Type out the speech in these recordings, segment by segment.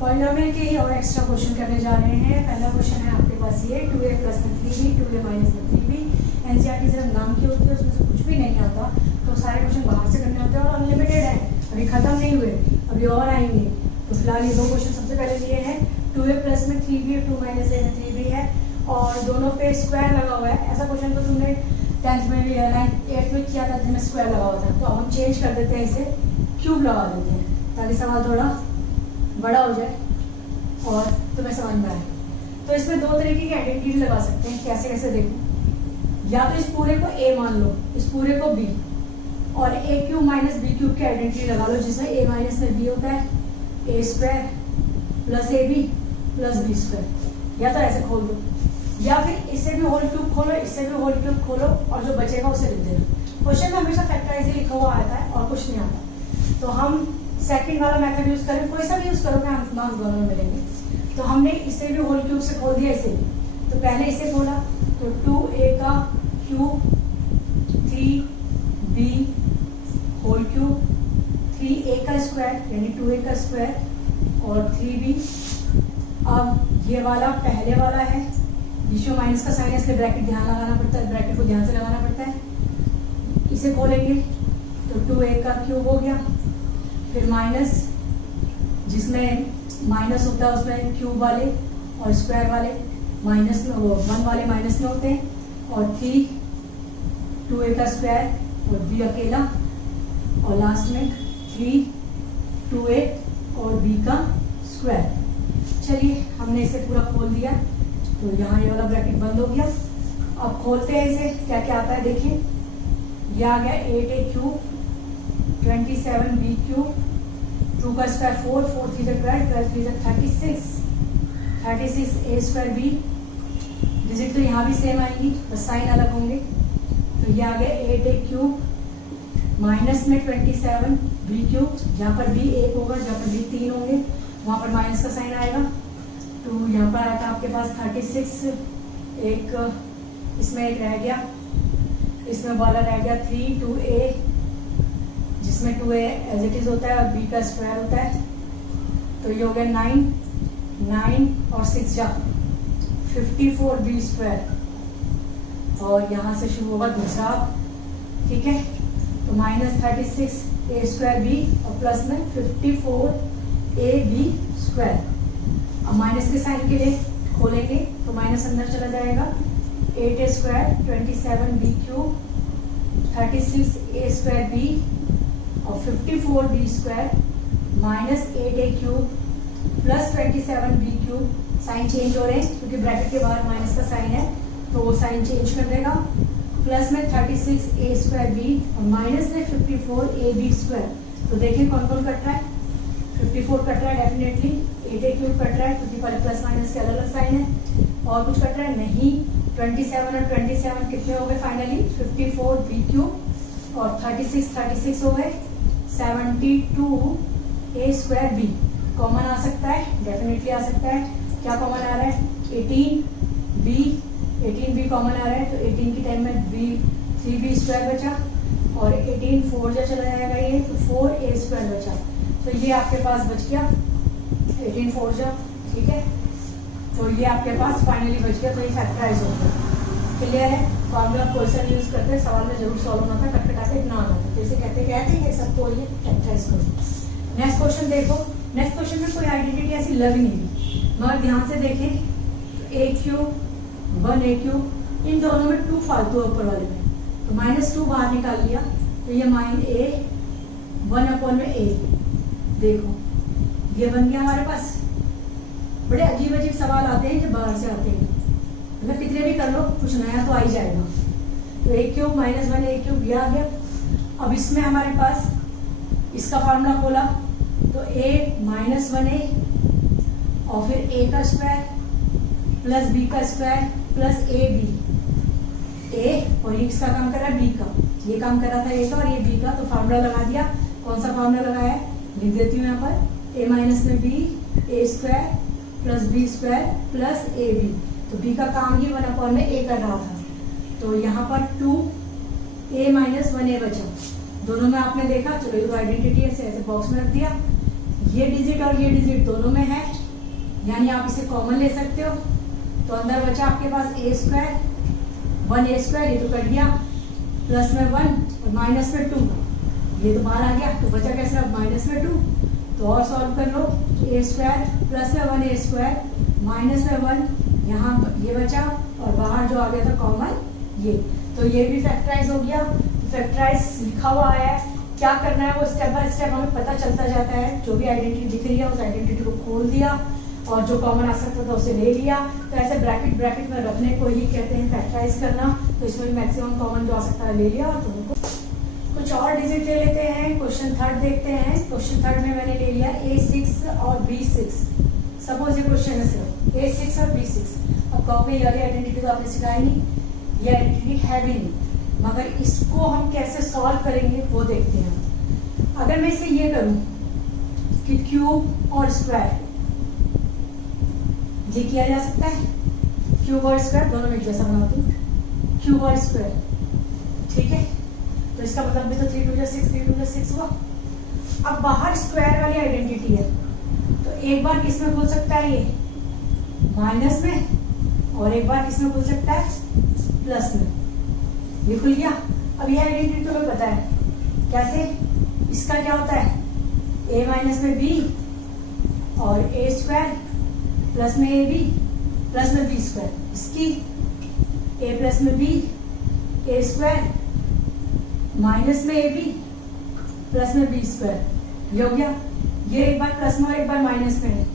Polynomial के ही और extra question करने जा रहे हैं। पहला क्वेश्चन है आपके पास ये 2a प्लस में 3b 2a माइनस में 3b। एनसीईआरटी सिर्फ नाम की होती है, उसमें से कुछ भी नहीं आता, तो सारे क्वेश्चन बाहर से करने होते हैं और अनलिमिटेड है, अभी खत्म नहीं हुए, अभी और आएंगे। तो फिलहाल ये दो क्वेश्चन सबसे पहले लिए हैं। 2a प्लस में 3b 2 माइनस a में 3b है और दोनों पे स्क्वायर लगा हुआ है। ऐसा क्वेश्चन तो तुमने 10th में भी 8th में किया था जिसमें स्क्वायर लगा हुआ था, तो हम चेंज कर देते हैं, इसे क्यूब लगा देते हैं ताकि सवाल थोड़ा बड़ा हो जाए और तुम्हें समझ में आए। तो इसमें दो तरीके की आइडेंटिटी लगा सकते हैं। कैसे कैसे देखो, या तो इस पूरे को a मान लो, इस पूरे को b, और a cube minus b cube की आइडेंटिटी लगा लो, जिसमें a माइनस में b होता है a square plus ab plus b square. या तो ऐसे खोल दो, या फिर इससे भी होल क्यूब खोलो, इससे भी होल क्यूब खोलो और जो बचेगा उसे लिख देना। क्वेश्चन में हमेशा फैक्टराइज लिखा हुआ आता है और कुछ नहीं आता, तो हम सेकंड वाला मेथड यूज करें, कोई सा भी यूज करोगे मार्क्स दोनों में मिलेंगे। तो हमने इसे भी होल क्यूब से खोल दिया, इसे तो पहले इसे खोला तो 2a का cube 3b whole cube 3a का स्क्वायर यानी 2a का स्क्वायर और 3b। अब ये वाला पहले वाला है, बीच में माइनस का साइन है इसलिए ब्रैकेट ध्यान लगाना पड़ता है, ब्रैकेट को ध्यान से लगाना पड़ता है। इसे खोलेंगे तो 2a का क्यूब हो गया, फिर माइनस, जिसमें माइनस होता है उसमें क्यूब वाले और स्क्वायर वाले माइनस में, वो 1 वाले माइनस में होते हैं, और 3 2a का स्क्वायर और b अकेला, और लास्ट में 3 2a और b का स्क्वायर। चलिए हमने इसे पूरा खोल दिया, तो यहाँ ये वाला ब्रैकेट बंद हो गया। अब खोलते हैं इसे, क्या क्या आता है देखिए। ये आ गया 8a क्यूब 27b क्यूब 2 का square 4 4 3 12 12 3 36 36 a square b। Digit तो यहाँ भी सेम आएंगी, बस साइन अलग होंगे। तो ये आ गया 8a क्यूब माइनस में 27 b क्यूब, जहाँ पर b 1 होगा, जहाँ पर b 3 होंगे वहाँ पर माइनस का साइन आएगा। तो यहाँ पर आया था आपके पास 36, एक इसमें एक रह गया, इसमें वाला रह गया 3 2a, जिसमें 2a एज इट इज होता है और b का स्क्वायर होता है। तो ये हो गया 9 9 और 6 जा 54b स्क्वायर, और यहाँ से शुरू होगा दूसरा, ठीक है। तो माइनस 36 a स्क्वायर b और प्लस में 54ab स्क्वायर। अब माइनस के साइन के लिए खोलेंगे तो माइनस अंदर चला जाएगा, 8a square 27b cube 36 a square b और 54b square minus 8a cube plus 27b cube. Sign change हो रहे हैं क्योंकि ब्रैकेट के बाहर माइनस का साइन है, तो वो साइन चेंज कर देगा। प्लस में 36 a स्क्वायर b और माइनस में 54ab स्क्वायर। तो देखिए कौन कौन कट रहा है, 54 कट रहा है डेफिनेटली, 8a क्यूब कट रहा है क्योंकि पहले प्लस माइनस के अलग अलग साइन है, और कुछ कट रहा है नहीं। 27 और 27 कितने हो गए फाइनली, 54b क्यूब और 36 हो गए 72 a स्क्वायर b। कॉमन आ सकता है, डेफिनेटली आ सकता है। क्या कॉमन आ रहा है, 18b कॉमन आ रहा है, तो 18 की टाइम में b 3b स्क्वायर बचा, और 18 4 जा चला जाएगा ये, तो 4a स्क्वायर बचा। तो ये आपके पास बच गया 18 4 जा, ठीक है। तो ये आपके पास फाइनली बच गया, तो ये फैक्टराइज हो गया। क्लियर है, फॉर्मूला क्वेश्चन यूज करते हैं, सवाल में जरूर सॉल्व होना था, कटकटाते ना आना था, जैसे कहते हैं सबको ये फैक्टराइज करो। नेक्स्ट क्वेश्चन देखो, नेक्स्ट क्वेश्चन में कोई आइडेंटिटी ऐसी लग नहीं रही, मगर ध्यान से देखें, a क्यूब 1a क्यूब, इन दोनों में 2 फालतू ऊपर वाले में, तो -2 बाहर निकाल लिया, तो ये -a 1/a। देखो ये बन गया हमारे पास। बड़े अजीब अजीब सवाल आते हैं जब बाहर से आते हैं, मतलब कितने भी कर लो कुछ नया तो आ ही जाएगा। तो a क्यूब -1a क्यूब ये आ गया। अब इसमें हमारे पास इसका फार्मूला खोला तो a -1a और फिर a का स्क्वायर प्लस b का स्क्वायर प्लस ab। a और ये किसका काम कर रहा है, b का, ये काम कर रहा था a का और ये b का, तो फार्मूला लगा दिया। कौन सा फार्मूला लगाया है, लिख देती हूँ यहाँ पर, a माइनस में b a square plus b square plus ab। तो b का काम ही 1/a कर रहा था, तो यहाँ पर 2a -1a बचा। दोनों में आपने देखा, चलो ये आइडेंटिटी ऐसे बॉक्स में रख दिया, ये डिजिट और ये डिजिट दोनों में है, यानी आप इसे कॉमन ले सकते हो। तो अंदर बचा आपके पास ए स्क्वायर, 1a², ये तो कट गया, प्लस में 1 और माइनस में 2, ये तो बाहर आ गया, तो बचा कैसे अब माइनस में 2। तो और सॉल्व कर लो, a² प्लस में 1a² माइनस में 1, यहाँ ये बचा और बाहर जो आ गया था कॉमन ये, तो ये भी फैक्टराइज हो गया। फैक्टराइज लिखा हुआ है, क्या करना है वो स्टेप बाय स्टेप हमें पता चलता जाता है। जो भी आइडेंटिटी दिख रही है उस आइडेंटिटी को खोल दिया और जो कॉमन आ सकता था उसे ले लिया। तो ऐसे ब्रैकेट ब्रैकेट में रखने को ही कहते हैं फैक्टराइज करना। तो इसमें मैक्सिमम कॉमन जो आ सकता है ले लिया और तुमको कुछ और डिजिट ले लेते हैं। क्वेश्चन थर्ड देखते हैं। क्वेश्चन थर्ड में मैंने ले लिया A6 और B6। सपोज ये क्वेश्चन है सिर्फ A6 और B6। अब कहो ये वाली आइडेंटिटी तो आपने सिखाई नहीं, ये आइडेंटिटी है भी नहीं, मगर इसको हम कैसे सॉल्व करेंगे वो देखते हैं। अगर मैं इसे ये करूं कि क्यूब और स्क्वायर, ये किया जा सकता है, क्यूब और स्क्वायर दोनों में एक जैसा बनाती हूँ, क्यूब और स्क्वायर, ठीक है। तो इसका मतलब भी तो 3 2 6, 3 2 6 हुआ। अब बाहर स्क्वायर वाली आइडेंटिटी है, तो एक बार किसमें खुल सकता है ये माइनस में, और एक बार किसमें खुल सकता है प्लस में। ये खुल गया। अब ये आइडेंटिटी तुम्हें पता है कैसे, इसका क्या होता है a माइनस में b और a² प्लस में ab प्लस में b², इसकी a प्लस में b a² माइनस में ab प्लस में b², ये हो गया। ये एक बार प्लस में और एक बार माइनस में है,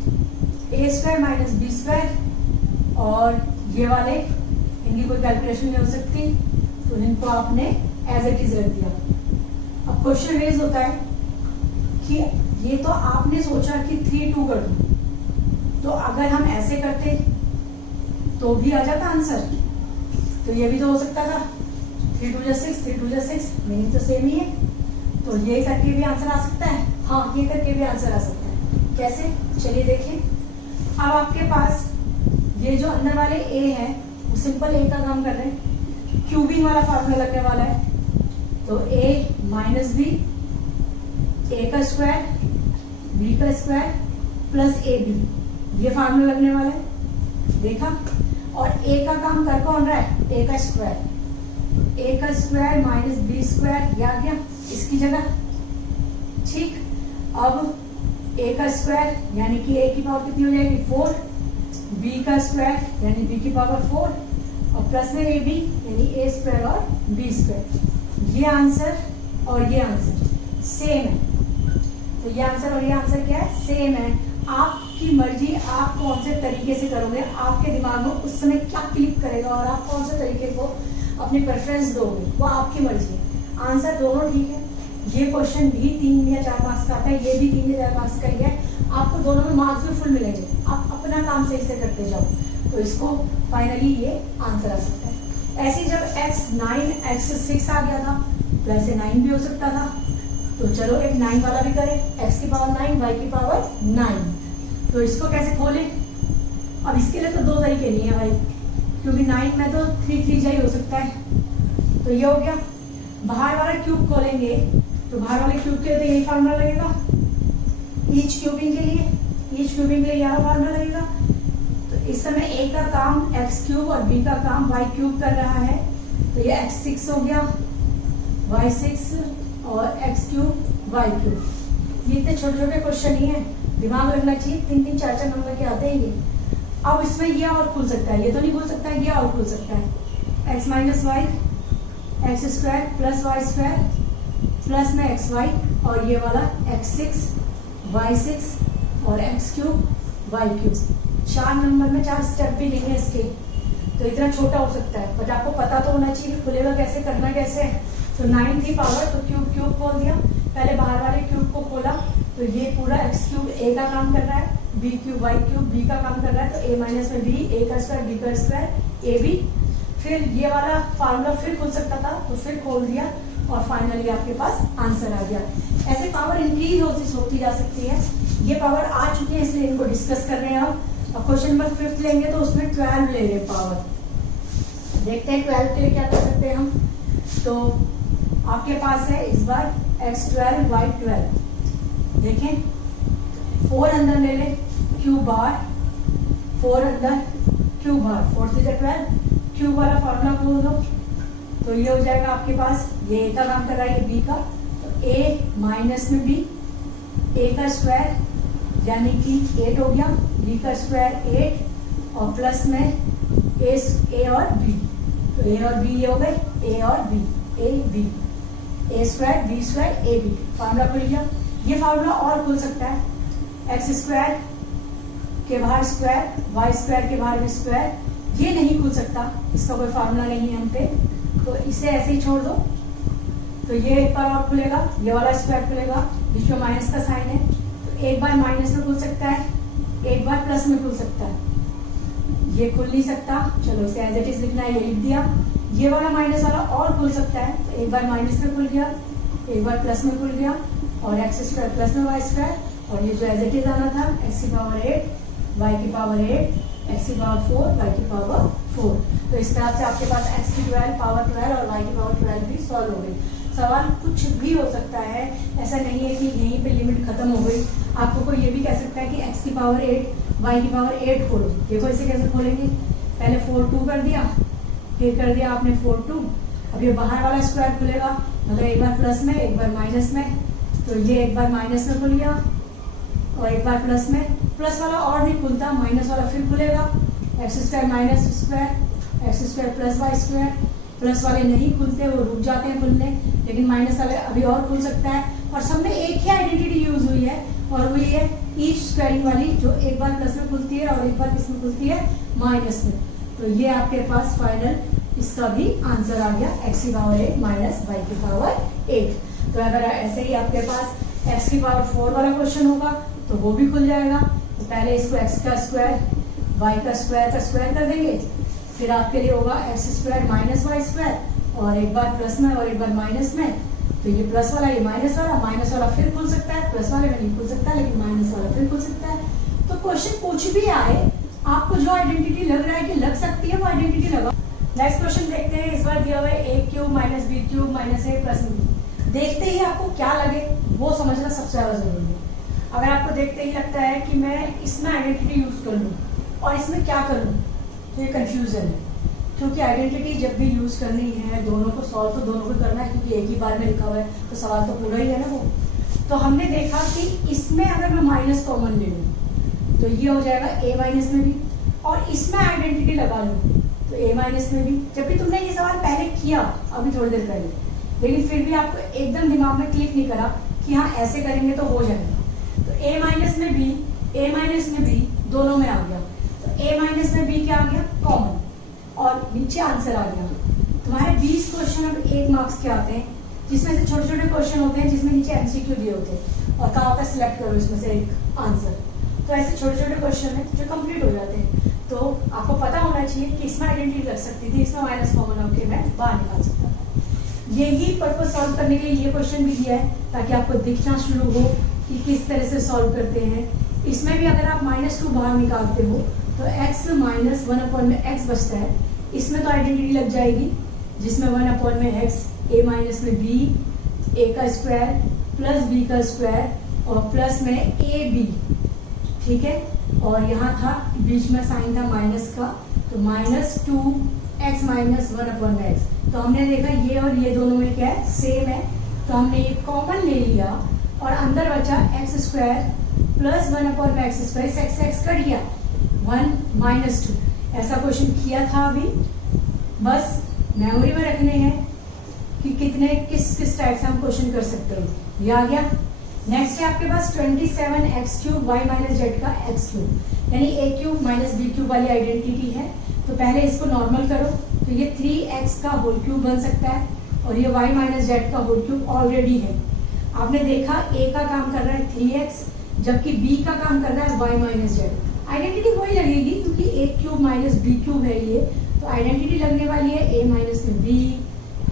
a² माइनस b², और ये वाले इनकी कोई कैलकुलेशन नहीं हो सकती, तो इनको आपने एज इट इज रख दिया। अब क्वेश्चन रेज होता है कि ये तो आपने सोचा कि 3 2 कर दूं, तो अगर हम ऐसे करते तो भी आ जाता आंसर, तो ये भी तो हो सकता था 3 2 6, 3 2 6, मीनिंग तो सेम ही है, तो ये करके भी आंसर आ सकता है। हाँ, ये करके भी आंसर आ सकता है। कैसे, चलिए देखें। अब आपके पास ये जो अंदर वाले a है वो सिंपल a का काम कर रहे हैं, क्यूबिंग वाला फॉर्मूला लगने वाला है, तो a माइनस b, a का स्क्वायर b का स्क्वायर प्लस ab, ये फार्मूला लगने वाला है, देखा। और a का काम कर कौन रहा है, a का स्क्वायर माइनस b², ये आ गया इसकी जगह, ठीक। अब a का स्क्वायर यानी कि a की पावर कितनी हो जाएगी 4, b का स्क्वायर यानी b की पावर 4, और प्लस में ab यानी a² और b²। ये आंसर और ये आंसर सेम है, तो ये आंसर और ये आंसर क्या है, सेम है। आपकी मर्जी, आप कौन से तरीके से करोगे, आपके दिमाग में उस समय क्या क्लिक करेगा और आप कौन से तरीके को अपनी प्रेफरेंस दोगे, वो आपकी मर्जी है। आंसर दोनों ठीक है। ये क्वेश्चन भी 3 या 4 मार्क्स का आता है, ये भी 3 या 4 मार्क्स का ही है। आपको दोनों में मार्क्स भी फुल मिलेंगे, आप अपना काम सही से करते जाओ, तो इसको फाइनली ये आंसर आ सकता है। ऐसे जब x9 x6 आ गया था, तो ऐसे 9 भी हो सकता था, तो चलो एक 9 वाला भी करें, x की पावर 9 y की पावर 9। तो इसको कैसे खोलें, अब इसके लिए तो 2 तरीके नहीं है भाई, क्योंकि 9 में तो 3 3 ही हो सकता है। तो ये हो गया। बाहर वाला क्यूब खोलेंगे, तो बाहर वाले क्यूब के लिए तो यही फार्मूला लगेगा, ईच क्यूबिंग के लिए यह फार्मूला लगेगा। तो इस समय a का काम x³ और b का काम y³ कर रहा है, तो ये x6 हो गया, y6 और x³ y³। ये इतने छोटे छोटे क्वेश्चन ही है, दिमाग लगना चाहिए, 3 3 4 4 नंबर के आते हैं ये। अब इसमें ये और खुल सकता है, ये तो नहीं खुल सकता, ये और खुल सकता है, x minus y x² plus y² plus में xy, और ये वाला x6 y6 और x³ y³। 4 नंबर में 4 स्टेप भी नहीं है इसके, तो इतना छोटा हो सकता है, बट आपको पता तो होना चाहिए कि खुलेगा कैसे, करना कैसे है। तो 9 थी पावर, तो क्यूब खोल दिया, पहले बाहर वाले क्यूब को खोला, तो ये पूरा x³ a का काम कर रहा है, b³ y³ b का काम कर रहा है, तो a माइनस में b, a का स्क्वायर b का स्क्वायर ab। फिर ये वाला फार्मूला फिर खुल सकता था, तो फिर खोल दिया, और फाइनली आपके पास आंसर आ गया। ऐसे पावर इंक्रीज होती जा सकती है, ये पावर आ चुकी है इसलिए इनको डिस्कस कर रहे हैं हम। अब क्वेश्चन नंबर 5 लेंगे तो उसमें 12 ले रहे पावर, देखते हैं 12 के लिए क्या कर सकते हैं हम। तो आपके पास है इस बार x12 y12, देखें 4 अंदर ले ले, क्यू बार 4 अंदर, क्यूब बाहर, 4 से 12, क्यूब वाला फार्मूला खोल दो तो ये हो जाएगा आपके पास, ये ए का काम कर रहा है, ये बी का, तो ए माइनस में बी, ए का स्क्वायर यानी कि 8 हो गया, बी का स्क्वायर 8 और प्लस में ए और बी, तो ए और बी ये हो गए, ए और B, A B, A square B square A B, formula खुल गया। ये फार्मूला और खुल सकता है, एक्स स्क्वायर के बाहर स्क्वायर, वाई स्क्वायर के बाहर भी स्क्वायर, ये नहीं खुल सकता, इसका कोई फार्मूला नहीं है हम पे, तो इसे ऐसे ही छोड़ दो। तो ये एक बार और खुलेगा, ये वाला स्क्वायर खुलेगा, बीच में माइनस का साइन है, तो एक बार माइनस में खुल सकता है, एक बार प्लस में खुल सकता है, ये खुल नहीं सकता, चलो इसे एज इट इज लिखना है, ये लिख दिया। ये वाला माइनस वाला और खुल सकता है, तो एक बार माइनस में खुल गया, एक बार प्लस में खुल गया, और एक्स स्क्वायर प्लस में वाई स्क्वायर, और ये जो एज इट इज आना था एक्स की पावर 8 वाई की पावर 8 एक्स की पावर 4 वाई की पावर 4। तो इस तरह से आपके पास एक्स की 12 पावर 12 और वाई की पावर 12 भी सॉल्व हो गई। सवाल कुछ भी हो सकता है, ऐसा नहीं है कि यहीं पे लिमिट खत्म हो गई। आपको कोई ये भी कह सकता है कि एक्स की पावर 8 वाई की पावर 8 खोलो, देखो इसे कैसे खोलेंगे, पहले 4 2 कर दिया, फिर कर दिया आपने 4 2, अब ये बाहर वाला स्क्वायर खुलेगा, मतलब एक बार प्लस में एक बार माइनस में, तो ये एक बार माइनस में खुल गया और एक बार प्लस में, प्लस वाला और नहीं खुलता, माइनस वाला फिर खुलेगा, x square minus square x square plus y square, plus वाले नहीं खुलते, वो रुक जाते हैं खुलने, लेकिन माइनस वाले अभी और खुल सकता है। और सब में एक ही आइडेंटिटी यूज हुई है, और वो ये ईच स्क्वायरिंग वाली, जो एक बार प्लस में खुलती है और एक बार किस में खुलती है, माइनस में। तो ये आपके पास फाइनल इसका भी आंसर आ गया, एक्स की पावर 8 माइनस वाई की पावर 8। तो अगर ऐसे ही आपके पास एक्स की पावर 4 वाला क्वेश्चन होगा तो वो भी खुल जाएगा। तो पहले इसको एक्स का स्क्वायर वाई का स्क्वायर कर देंगे, फिर आपके लिए होगा x square minus y square, और एक बार प्लस में और एक बार माइनस में, तो ये प्लस वाला ये माइनस वाला फिर खुल सकता है, प्लस वाले में नहीं खुल सकता, लेकिन माइनस वाला फिर खुल सकता है। तो क्वेश्चन कुछ भी आए, आपको जो आइडेंटिटी लग रहा है कि लग सकती है वो आइडेंटिटी लगा। नेक्स्ट क्वेश्चन देखते हैं, इस बार दिया हुआ है A cube minus B cube minus A plus B. देखते ही आपको क्या लगे वो समझना सबसे ज्यादा जरूरी है। अगर आपको देखते ही लगता है कि मैं इसमें आइडेंटिटी यूज कर लूँ और इसमें क्या करूँ, तो ये कंफ्यूजन है, क्योंकि आइडेंटिटी जब भी यूज करनी है दोनों को सॉल्व तो दोनों को करना है, क्योंकि एक ही बार में लिखा हुआ है तो सवाल तो पूरा ही है ना वो। तो हमने देखा कि इसमें अगर मैं माइनस कॉमन ले लूँ तो ये हो जाएगा ए माइनस में भी, और इसमें आइडेंटिटी लगा लूँ तो ए माइनस में भी, जबकि तुमने ये सवाल पहले किया अभी थोड़ी देर पहले, लेकिन फिर भी आपको एकदम दिमाग में क्लिक नहीं करा कि हाँ ऐसे करेंगे तो हो जाएगा। तो ए माइनस में बी दोनों में आ गया, तो ए माइनस में बी क्या आ गया, कॉमन, और नीचे आंसर आ गया। तुम्हारे 20 क्वेश्चन अब 1 मार्क्स के आते हैं, जिसमें से छोटे छोटे क्वेश्चन होते हैं जिसमें नीचे एमसीक्यू दिए होते हैं, और कहा होता है सिलेक्ट करो इसमें से एक आंसर। तो ऐसे छोटे छोटे क्वेश्चन है जो कंप्लीट हो जाते हैं। तो आपको पता होना चाहिए कि इसमें आइडेंटिटी लग सकती थी, इसमें माइनस कॉमन होकर मैं बाहर निकाल सकता था। यही पर्पज सॉल्व करने के लिए ये क्वेश्चन भी दिया है, ताकि आपको दिखना शुरू हो कि किस तरह से सॉल्व करते हैं। इसमें भी अगर आप -2 बाहर निकालते हो तो x माइनस 1 में x बचता है, इसमें तो आइडेंटिटी लग जाएगी, जिसमें 1 में x a माइनस में b a का स्क्वायर प्लस b का स्क्वायर और प्लस में a b, ठीक है। और यहाँ था बीच में साइन था माइनस का, तो -2x माइनस 1 में x। तो हमने देखा ये और ये दोनों में क्या है, सेम है, तो हमने ये कॉमन ले लिया और अंदर बचा एक्स स्क्वायर प्लस 1 में एक्स स्क्वायर, एक्स कट गया 1 -2। ऐसा क्वेश्चन किया था अभी, बस मेमोरी में रखने हैं कि कितने किस टाइप से हम क्वेश्चन कर सकते हैं। ये आ गया। नेक्स्ट है आपके पास 27x³ y माइनस जेड का x³, यानी a³ माइनस b³ वाली आइडेंटिटी है। तो पहले इसको नॉर्मल करो, तो ये 3x का होल क्यूब बन सकता है, और ये y माइनस जेड का होल क्यूब ऑलरेडी है। आपने देखा a का काम कर रहा है 3x, जबकि b का काम कर रहा है y माइनस जेड। आइडेंटिटी वही लगेगी क्योंकि a³ माइनस b³ है ये, तो आइडेंटिटी लगने वाली है a माइनस में b,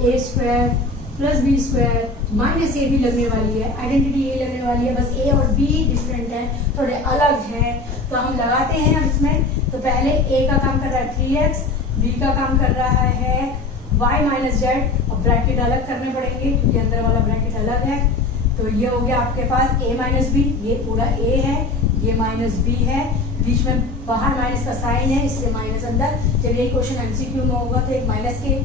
a square plus b square minus a भी लगने वाली है, आइडेंटिटी a लगने वाली है, बस a और b डिफरेंट है, थोड़े अलग हैं। तो हम लगाते हैं अब इसमें। तो पहले a का काम कर रहा है 3x, b का काम कर रहा है y माइनस जेड, और ब्रैकेट अलग करने पड़ेंगे क्योंकि अंदर वाला ब्रैकेट अलग है। तो ये हो गया आपके पास a माइनस बी, ये पूरा a है, ये माइनस b है, b बीच में बाहर माइनस का साइन है इसलिए माइनस अंदर। जब यही क्वेश्चन एमसीक्यू में होगा तो एक माइनस के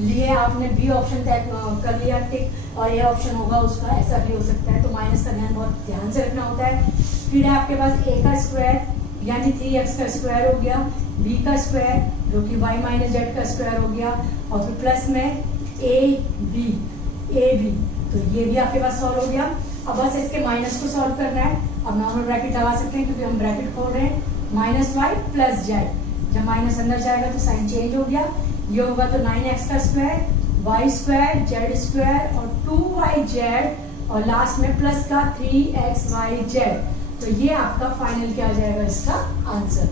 लिए आपने बी ऑप्शन तय कर लिया टिक और ये ऑप्शन होगा उसका, ऐसा भी हो सकता है। तो माइनस का ध्यान बहुत ध्यान से रखना होता है। फिर आपके पास a का स्क्वायर यानी 3x का स्क्वायर हो गया, b का स्क्वायर जो कि y माइनस जेड का स्क्वायर हो गया, और फिर प्लस में ab, तो ये भी आपके पास सॉल्व हो गया। अब बस इसके माइनस को सॉल्व करना है। अब नॉर्मल ब्रैकेट लगा सकते हैं क्योंकि हम ब्रैकेट खोल रहे हैं, माइनस वाई प्लस जेड। जब माइनस अंदर जाएगा तो साइन चेंज हो गया, ये होगा तो 9x का स्क्वायर, वाई स्क्वायर, जेड स्क्वायर और 2y जेड और लास्ट में प्लस का 3xy जेड। तो ये आपका फाइनल क्या आ जाएगा इसका आंसर।